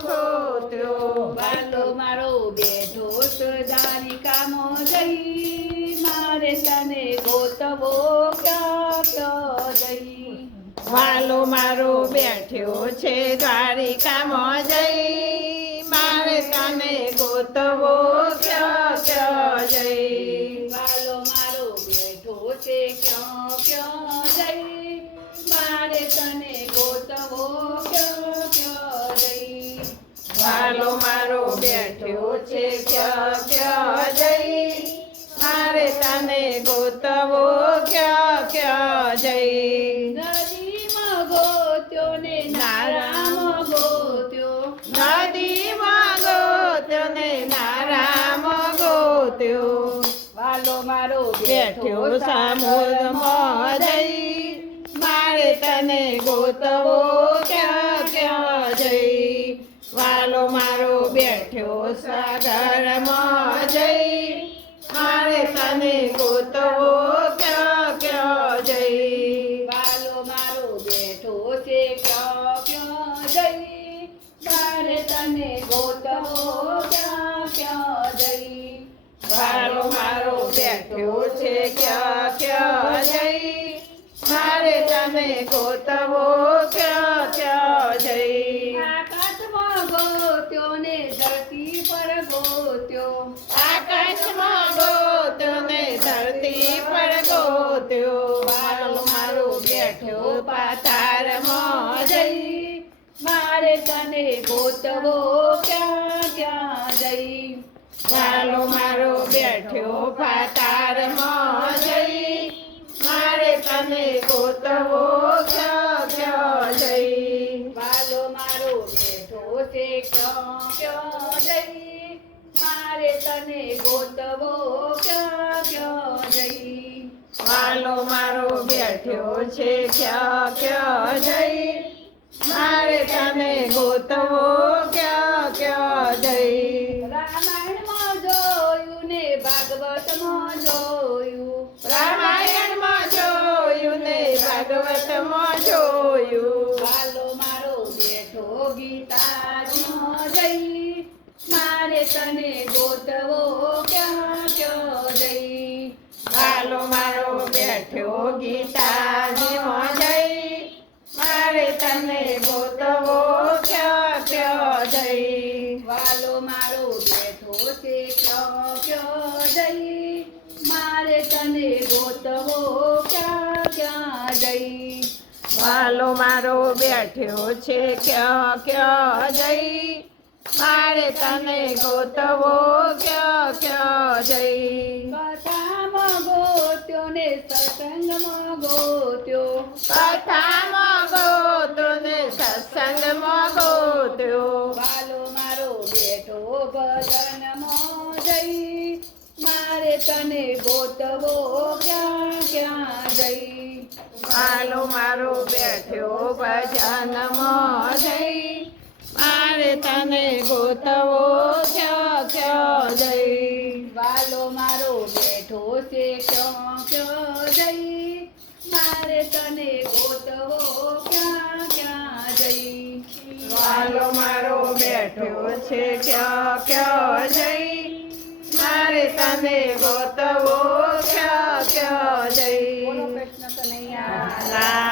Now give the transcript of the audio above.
ગોત્યો વાલો મારો બેઠો દ્વારિકામો જઈ મારે તને ગોતવો ક્યાં જઈ વાલો મારો બેઠ્યો છે દ્વારિકામાં જઈ મારે તને ગોતવો ક્યાં જઈ વાલો મારો બેઠો છે ક્યાં જઈ મારે તને ગોતવો ક્યાં જઈ વાલો મારો બેઠ્યો છે ક્યાં જઈ મારે તને ગોતવો ક્યાં જઈ નદીમાં ગોત્યો ને નારામાં ગોત્યો નદીમાં ગોત્યો ને નારામાં ગોત્યો વાલો મારો બેઠ્યો સમુદ્રમાં જઈ મારે તને ગોતવો ક્યાં જઈ વાલો મારો બેઠ્યો સાગરમાં જઈ મારે તને ગોતવો ક્યાં જઈ વાલો મારો બેઠો છે ક્યાં જઈ મારે તને ગોતવો ક્યાં જઈ વાલો મારો બેઠ્યો છે ક્યાં જઈ મારે તને ગોતવો ક્યાં જઈ આકાશમાં ગોત્યો ને ધરતી પર ગોત્યો આકાશમાં ગોત્યો ને ધરતી પર ગોત્યો વાલો મારો બેઠ્યો પાતાળમાં જઈ મારે તને ગોતવો ક્યાં જઈ વાલો મારો બેઠ્યો પાતાળમાં જઈ મારે તને ગોતવો ક્યાં જઈ વાલો મારો બેઠો છે ક્યાં જઈ મારે તને ગોતવો ક્યાં જઈ વાલો મારો બેઠ્યો છે ક્યાં જઈ મારે તને ગોતવો ક્યાં જઈ રામાયણમાં જોયું ને ભાગવતમાં જોયું રામાયણમાં જોયું ને ભાગવતમાં જોયું વાલો મારો બેઠો ગીતાજીમાં જઈ મારે તને ગોતવો ક્યાં જઈ વાલો મારો બેઠ્યો ગીતાજીમાં જઈ મારે તને ગોતવો ક્યાં જઈ વાલો મારો બેઠો છે ક્યાં જઈ મારે તને ગોતવો ક્યાં જઈ વાલો મારો બેઠ્યો છે ક્યાં જઈ મારે તને ગોતવો ક્યાં જઈ કથામાં ગોત્યો ને સત્સંગમાં ગોત્યો કથામાં ગોત્યો ને સત્સંગમાં ગોત્યો વાલો મારો બેઠો ભજનમાં જઈ મારે તને ગોતવો ક્યાં જઈ વાલો મારો બેઠ્યો ભજનમાં જઈ મારે તને ગોતવો ક્યાં જઈ વાલો મારો બેઠો છે ક્યાં જઈ મારે તને ગોતવો ક્યાં જઈ વાલો મારો બેઠ્યો છે ક્યાં જઈ મારે તને ગોતવો ક્યાં બોલો જઈ કૃષ્ણ કનૈયા ના